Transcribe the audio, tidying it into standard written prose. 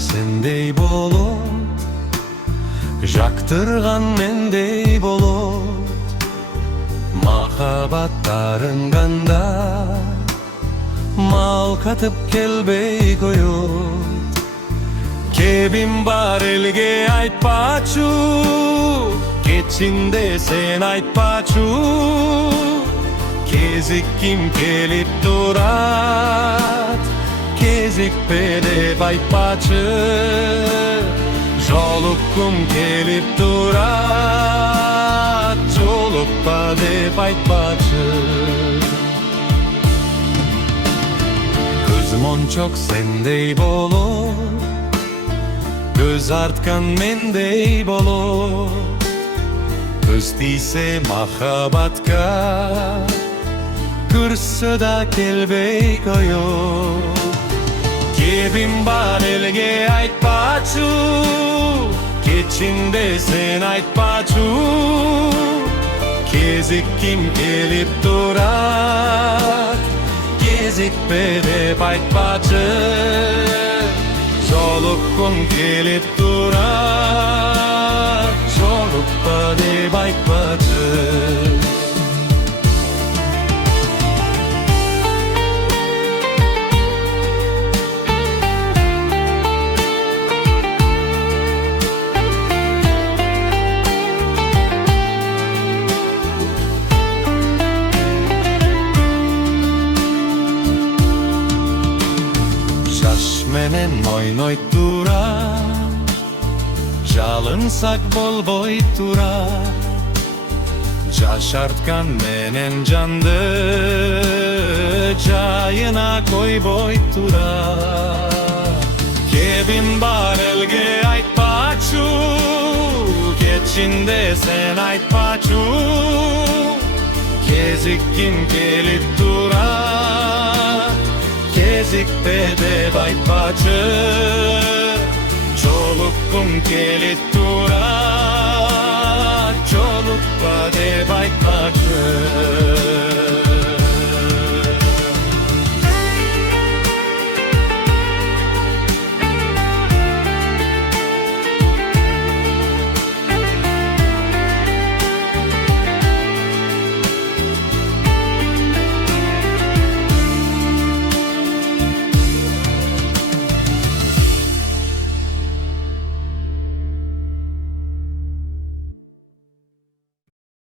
sendey bolup, jaktırgan mendey bolup, mahabatların ganda mal katıp kelbey koyup. Kebim bar elge aytpaçu, geçinde sen aytpaçu. Kezikim kelip durat, kezikpe dep aytpaçı. Jolukkum kelip durat, jolukpa dep aytpaçı. Gözüm çok sendey bolup, göz artkan mendey bolup. Göz tiyse mahabatka, kırsa da kelbey koyup. Kebim bar elge aytpaçu, geçinde sen aytpaçu. Kezikim kelip durat, kezikpe dep aytpaçı. Jolukkum kelip durat, jolukpa dep aytpaçı. Menen oynoyt dura, jalınsak bol boyt dura. Jaşartkan menen candı, jayına koy boyt dura. Kebim bar elge aytpaçu, geçinde sen aytpaçu. Kezikim kelip dura, kezikpe dep aytpaçı. Jolukkum kelip durat, jolukpa dep aytpaçı.